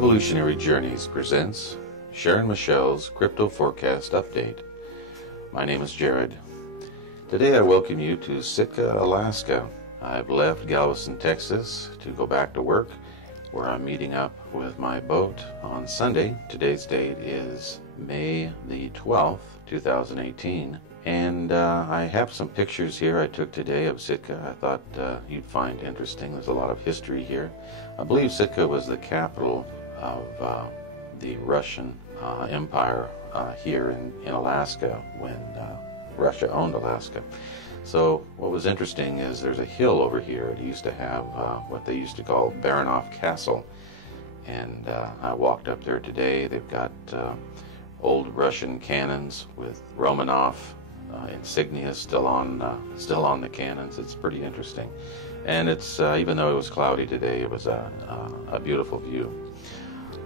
Evolutionary Journeys presents Sharon Michelle's Crypto Forecast Update. My name is Jared. Today I welcome you to Sitka, Alaska. I've left Galveston, Texas to go back to work, where I'm meeting up with my boat on Sunday. Today's date is May the 12th, 2018. And I have some pictures here I took today of Sitka I thought you'd find interesting. There's a lot of history here. I believe Sitka was the capital of the Russian Empire here in Alaska when Russia owned Alaska. So what was interesting is there's a hill over here. It used to have what they used to call Baranov Castle. And I walked up there today. They've got old Russian cannons with Romanov insignia still on the cannons. It's pretty interesting, and it's even though it was cloudy today, it was a beautiful view.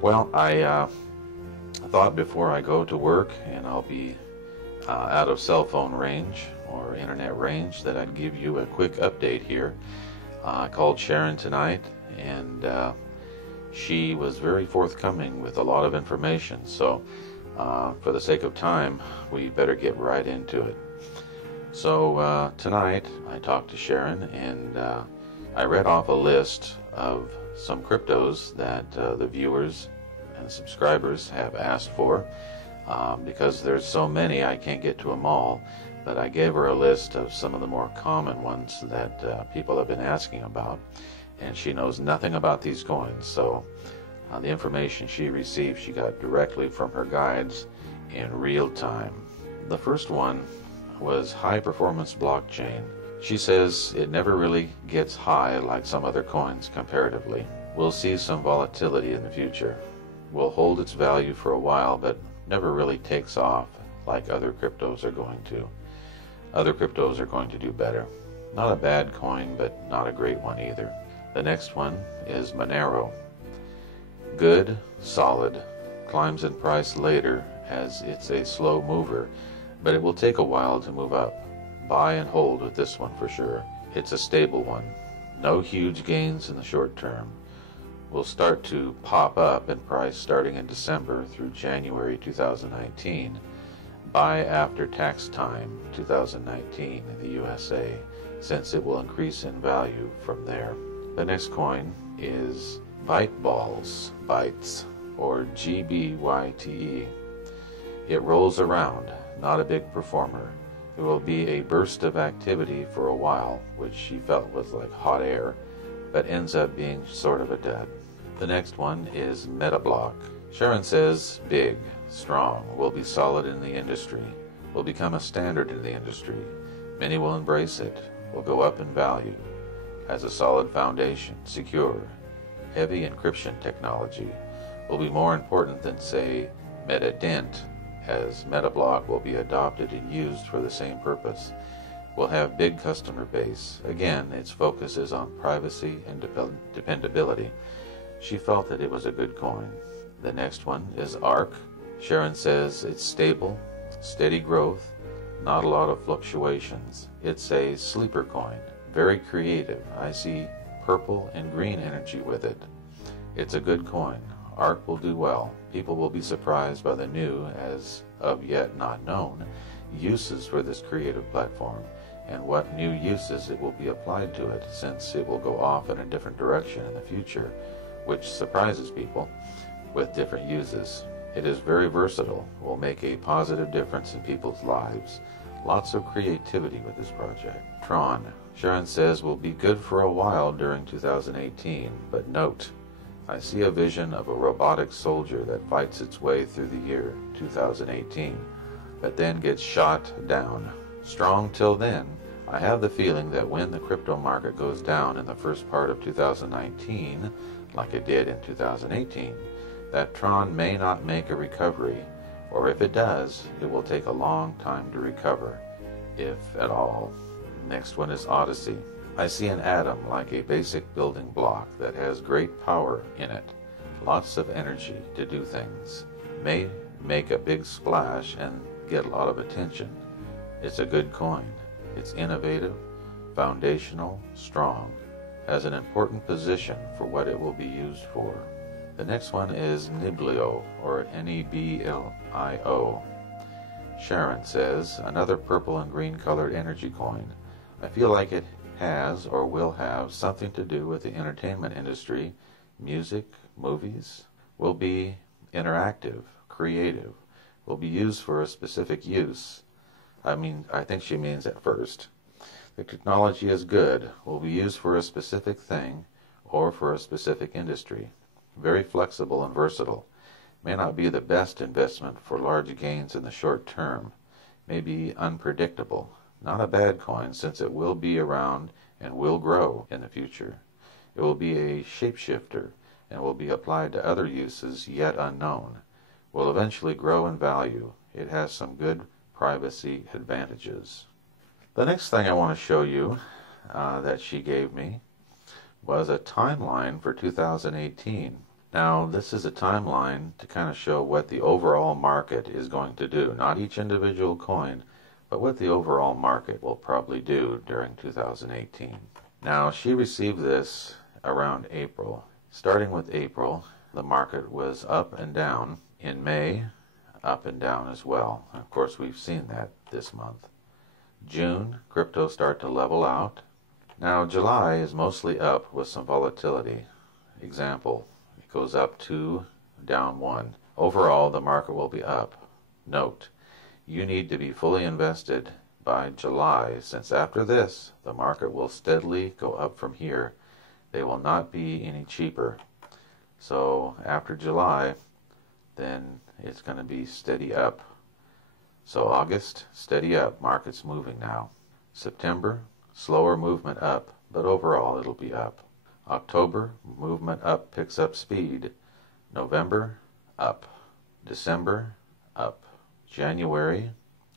Well, I thought before I go to work, and I'll be out of cell phone range or internet range, that I'd give you a quick update here. I called Sharon tonight, and she was very forthcoming with a lot of information. So for the sake of time, we better get right into it. So tonight I talked to Sharon, and I read off a list of some cryptos that the viewers and subscribers have asked for. Because there's so many, I can't get to them all, but I gave her a list of some of the more common ones that people have been asking about, and she knows nothing about these coins. So the information she received, she got directly from her guides in real time. The first one was high performance blockchain. She says it never really gets high like some other coins comparatively. We'll see some volatility in the future. Will hold its value for a while, but never really takes off like other cryptos are going to. Other cryptos are going to do better. Not a bad coin, but not a great one either. The next one is Monero. Good, solid, climbs in price later as it's a slow mover, but it will take a while to move up. Buy and hold with this one for sure. It's a stable one. No huge gains in the short term. Will start to pop up in price starting in December through January 2019. Buy after tax time 2019 in the USA, since it will increase in value from there. The next coin is Bytes, or GBYTE. It rolls around, not a big performer. It will be a burst of activity for a while, which she felt was like hot air, but ends up being sort of a dud. The next one is Metablock. Sharon says big, strong, will be solid in the industry, will become a standard in the industry. Many will embrace it, will go up in value, has a solid foundation, secure, heavy encryption technology, will be more important than, say, MetaDent, as Metablock will be adopted and used for the same purpose. Will have big customer base. Again, its focus is on privacy and dependability. She felt that it was a good coin. The next one is ARK. Sharon says it's stable, steady growth, not a lot of fluctuations. It's a sleeper coin, very creative. I see purple and green energy with it. It's a good coin. ARK will do well. People will be surprised by the new, as of yet not known, uses for this creative platform, and what new uses it will be applied to it, since it will go off in a different direction in the future, which surprises people with different uses. It is very versatile, will make a positive difference in people's lives. Lots of creativity with this project. Tron, Sharon says, will be good for a while during 2018, but note, I see a vision of a robotic soldier that fights its way through the year 2018, but then gets shot down. Strong till then. I have the feeling that when the crypto market goes down in the first part of 2019, like it did in 2018, that Tron may not make a recovery, or if it does, it will take a long time to recover, if at all. Next one is Odyssey. I see an atom like a basic building block that has great power in it, lots of energy to do things, may make a big splash and get a lot of attention. It's a good coin. It's innovative, foundational, strong, has an important position for what it will be used for. The next one is Niblio, or Neblio. Sharon says, another purple and green colored energy coin. I feel like it has or will have something to do with the entertainment industry. Music, movies will be interactive, creative, will be used for a specific use. I think she means at first. The technology is good, will be used for a specific thing or for a specific industry. Very flexible and versatile. May not be the best investment for large gains in the short term. May be unpredictable. Not a bad coin, since it will be around and will grow in the future. It will be a shapeshifter and will be applied to other uses yet unknown. Will eventually grow in value. It has some good privacy advantages. The next thing I want to show you that she gave me was a timeline for 2018. Now, this is a timeline to kind of show what the overall market is going to do. Not each individual coin, but what the overall market will probably do during 2018. Now, she received this around April. Starting with April, the market was up and down. In May, up and down as well. Of course, we've seen that this month. June, crypto start to level out. Now, July is mostly up with some volatility. Example, it goes up 2, down 1. Overall, the market will be up. Note, you need to be fully invested by July, since after this, the market will steadily go up from here. They will not be any cheaper. So after July, then it's going to be steady up. So August, steady up, market's moving now. September, slower movement up, but overall it'll be up. October, movement up, picks up speed. November, up. December, up. January,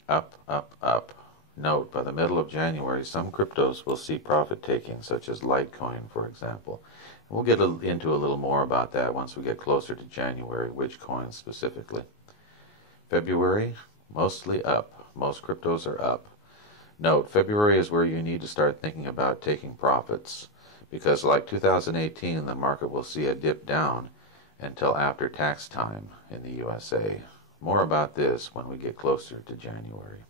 up, up, up. Note, by the middle of January, some cryptos will see profit taking, such as Litecoin, for example. We'll get into a little more about that once we get closer to January, which coins specifically. February, mostly up. Most cryptos are up. Note, February is where you need to start thinking about taking profits, because like 2018, the market will see a dip down until after tax time in the USA. More about this when we get closer to January.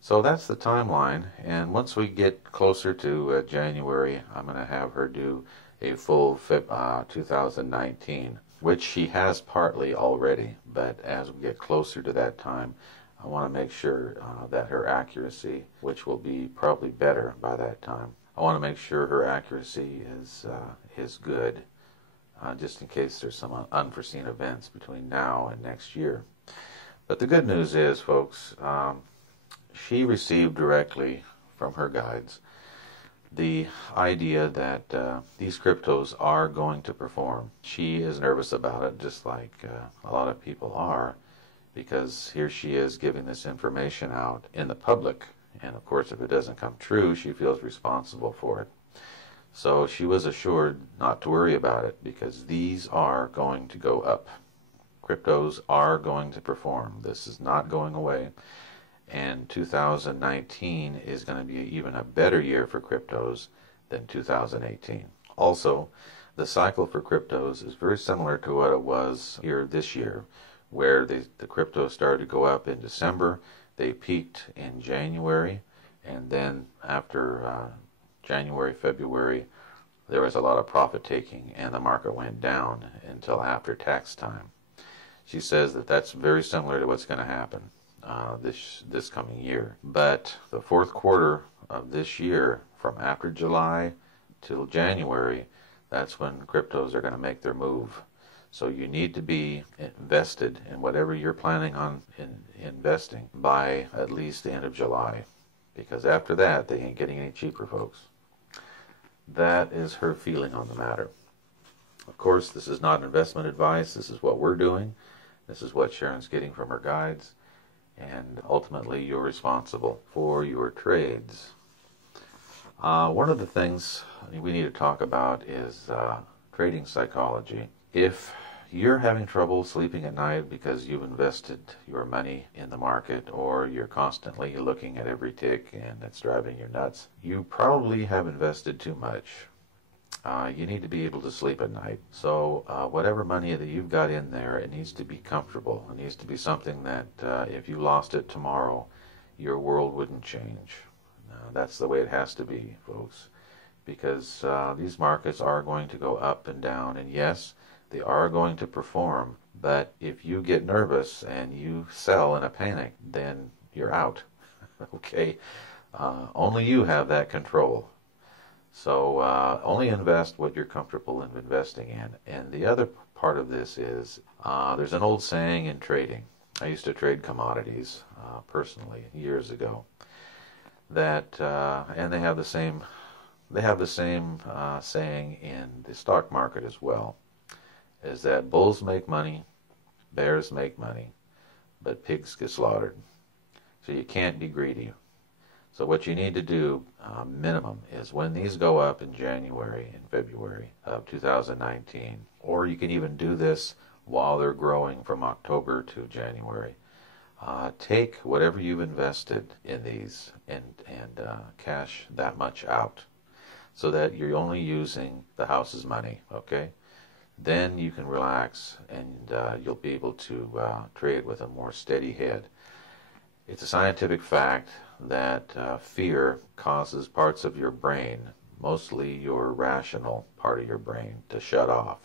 So that's the timeline, and once we get closer to January, I'm going to have her do a full 2019, which she has partly already, but as we get closer to that time, I want to make sure that her accuracy, which will be probably better by that time, I want to make sure her accuracy is good, just in case there's some unforeseen events between now and next year. But the good news is, folks, she received directly from her guides the idea that these cryptos are going to perform. She is nervous about it, just like a lot of people are, because here she is giving this information out in the public, and of course if it doesn't come true, she feels responsible for it. So she was assured not to worry about it, because these are going to go up. Cryptos are going to perform. This is not going away. And 2019 is going to be even a better year for cryptos than 2018. Also, the cycle for cryptos is very similar to what it was here this year, where the cryptos started to go up in December, they peaked in January, and then after January, February, there was a lot of profit taking and the market went down until after tax time. She says that that's very similar to what's going to happen this coming year. But the fourth quarter of this year, from after July till January, that's when cryptos are going to make their move. So you need to be invested in whatever you're planning on investing by at least the end of July, because after that they ain't getting any cheaper, folks. That is her feeling on the matter. Of course, this is not investment advice. This is what we're doing. This is what Sharon's getting from her guides. And ultimately, you're responsible for your trades. One of the things we need to talk about is trading psychology. If you're having trouble sleeping at night because you've invested your money in the market, or you're constantly looking at every tick and it's driving you nuts, you probably have invested too much. you need to be able to sleep at night. So whatever money that you've got in there, it needs to be comfortable. It needs to be something that if you lost it tomorrow, your world wouldn't change. That's the way it has to be, folks, because these markets are going to go up and down, and yes, they are going to perform, but if you get nervous and you sell in a panic, then you're out. Okay? Only you have that control. So only invest what you're comfortable in investing in. And the other part of this is there's an old saying in trading. I used to trade commodities personally years ago. That and they have the same saying in the stock market as well. Is that bulls make money, bears make money, but pigs get slaughtered. So you can't be greedy. So what you need to do, minimum, is when these go up in January and February of 2019, or you can even do this while they're growing from October to January, take whatever you've invested in these and cash that much out so that you're only using the house's money, okay? Then you can relax and you'll be able to trade with a more steady head. It's a scientific fact that fear causes parts of your brain, mostly your rational part of your brain, to shut off.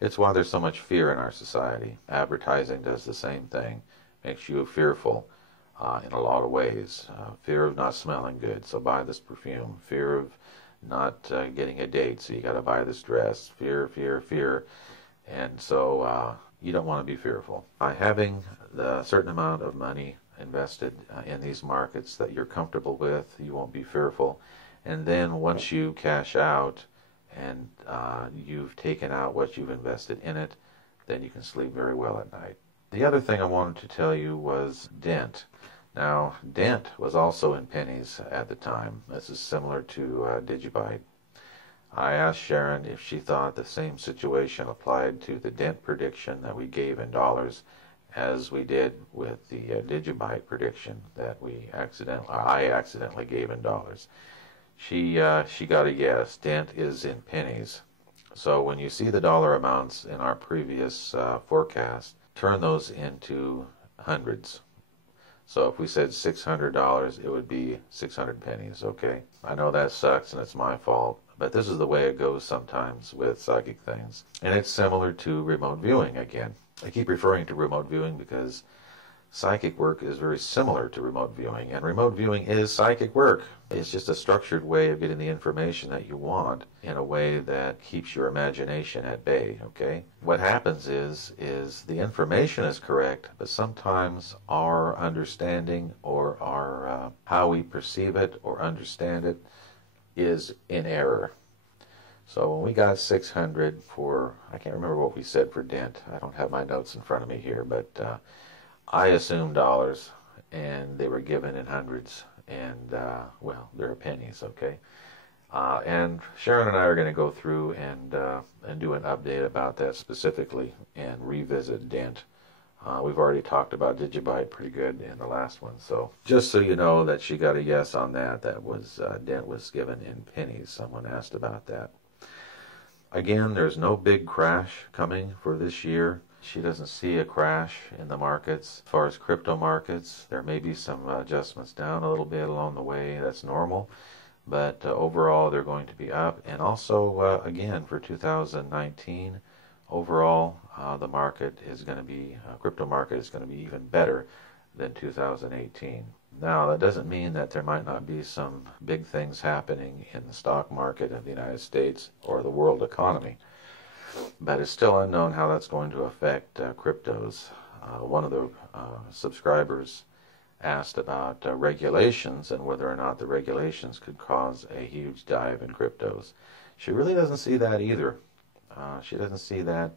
It's why there's so much fear in our society. Advertising does the same thing. Makes you fearful in a lot of ways. Fear of not smelling good, so buy this perfume. Fear of not getting a date, so you got to buy this dress. Fear, fear, fear. And so you don't want to be fearful. By having the certain amount of money invested in these markets that you're comfortable with, you won't be fearful. And then once you cash out and you've taken out what you've invested in it, then you can sleep very well at night. The other thing I wanted to tell you was Dent. Now, Dent was also in pennies at the time. This is similar to Digibyte. I asked Sharon if she thought the same situation applied to the Dent prediction that we gave in dollars as we did with the Digibyte prediction that I accidentally gave in dollars. She got a yes. Dent is in pennies. So when you see the dollar amounts in our previous forecast, turn those into hundreds. So if we said $600, it would be 600 pennies, okay? I know that sucks and it's my fault, but this is the way it goes sometimes with psychic things. And it's similar to remote viewing again. I keep referring to remote viewing because psychic work is very similar to remote viewing, and remote viewing is psychic work. It's just a structured way of getting the information that you want in a way that keeps your imagination at bay, okay? What happens is the information is correct, but sometimes our understanding or our how we perceive it or understand it is in error. So when we got 600 for, I can't remember what we said for Dent. I don't have my notes in front of me here, but I assumed dollars, and they were given in hundreds, and well, they're pennies, okay? And Sharon and I are going to go through and do an update about that specifically and revisit Dent. We've already talked about Digibyte pretty good in the last one, so just so you know that she got a yes on that. That was Dent was given in pennies. Someone asked about that. Again, there's no big crash coming for this year. She doesn't see a crash in the markets. As far as crypto markets, there may be some adjustments down a little bit along the way. That's normal. But overall, they're going to be up. And also, again, for 2019, overall, the market is going to be, crypto market is going to be even better than 2018. Now, that doesn't mean that there might not be some big things happening in the stock market of the United States or the world economy. But it's still unknown how that's going to affect cryptos. One of the subscribers asked about regulations and whether or not the regulations could cause a huge dive in cryptos. She really doesn't see that either. She doesn't see that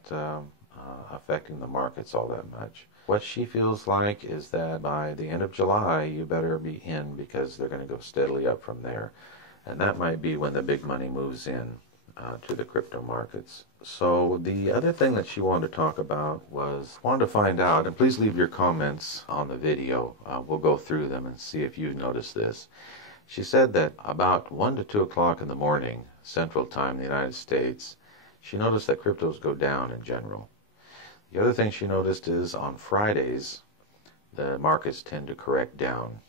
affecting the markets all that much. What she feels like is that by the end of July, you better be in because they're going to go steadily up from there. And that might be when the big money moves in to the crypto markets. So the other thing that she wanted to talk about was, wanted to find out, and please leave your comments on the video. We'll go through them and see if you notice this. She said that about 1 to 2 o'clock in the morning, Central Time in the United States, she noticed that cryptos go down in general. The other thing she noticed is on Fridays, the markets tend to correct down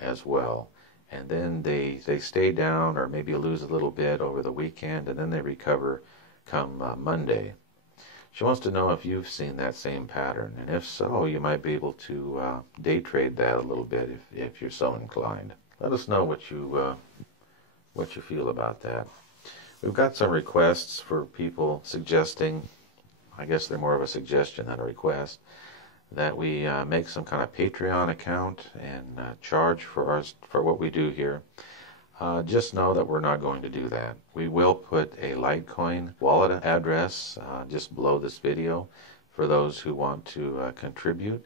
as well. And then they stay down or maybe lose a little bit over the weekend, and then they recover come Monday. She wants to know if you've seen that same pattern, and if so, you might be able to day trade that a little bit if you're so inclined. Let us know what you feel about that. We've got some requests for people suggesting, I guess they're more of a suggestion than a request, that we make some kind of Patreon account and charge for what we do here. Just know that we're not going to do that. We will put a Litecoin wallet address just below this video for those who want to contribute.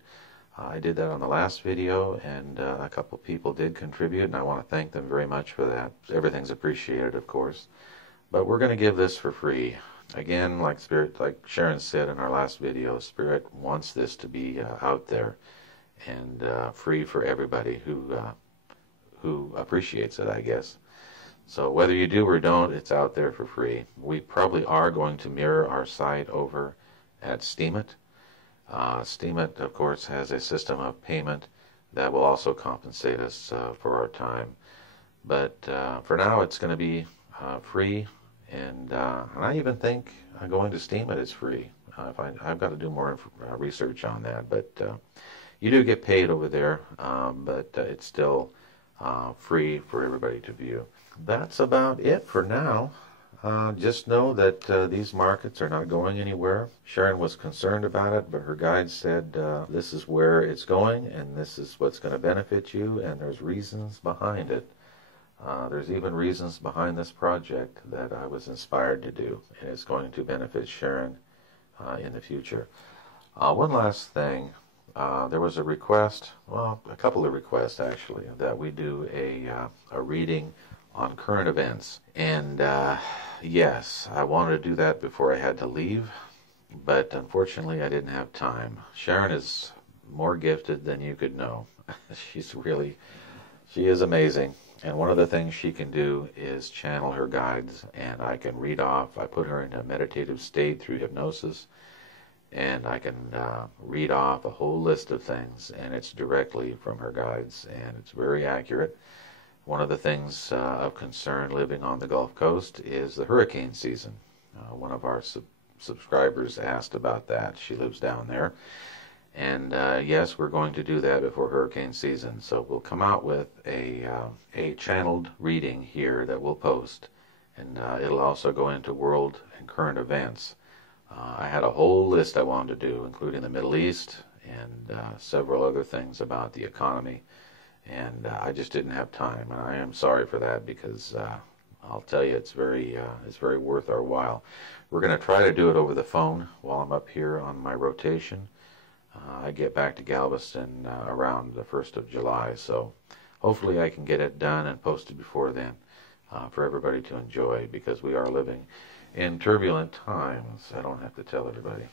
I did that on the last video, and a couple people did contribute, and I want to thank them very much for that. Everything's appreciated, of course. But we're going to give this for free. Again, like Sharon said in our last video, Spirit wants this to be out there and free for everybody who appreciates it, I guess. So whether you do or don't, it's out there for free. We probably are going to mirror our site over at Steemit. Steemit, of course, has a system of payment that will also compensate us for our time. But for now, it's going to be free. And I even think going to Steemit is free. I've got to do more research on that. But you do get paid over there, but it's still free for everybody to view. That's about it for now. Just know that these markets are not going anywhere. Sharon was concerned about it, but her guide said this is where it's going, and this is what's going to benefit you, and there's reasons behind it. There's even reasons behind this project that I was inspired to do, and it's going to benefit Sharon in the future. One last thing. There was a request, well, a couple of requests actually, that we do a reading on current events. And yes, I wanted to do that before I had to leave, but unfortunately I didn't have time. Sharon is more gifted than you could know. She is amazing. And one of the things she can do is channel her guides, and I can read off. I put her in a meditative state through hypnosis, and I can read off a whole list of things, and it's directly from her guides, and it's very accurate. One of the things of concern living on the Gulf Coast is the hurricane season. One of our subscribers asked about that. She lives down there. And yes, we're going to do that before hurricane season. So we'll come out with a channeled reading here that we'll post. And it'll also go into world and current events. I had a whole list I wanted to do, including the Middle East and several other things about the economy. And I just didn't have time. And I am sorry for that, because I'll tell you, it's very worth our while. We're going to try to do it over the phone while I'm up here on my rotation. I get back to Galveston around the 1st of July, so hopefully I can get it done and posted before then for everybody to enjoy, because we are living in turbulent times. I don't have to tell everybody.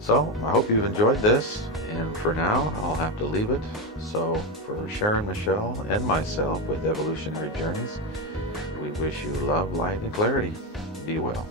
So I hope you've enjoyed this, and for now I'll have to leave it. So for Sharon, Michelle, and myself with Evolutionary Journeys, we wish you love, light, and clarity. Be well.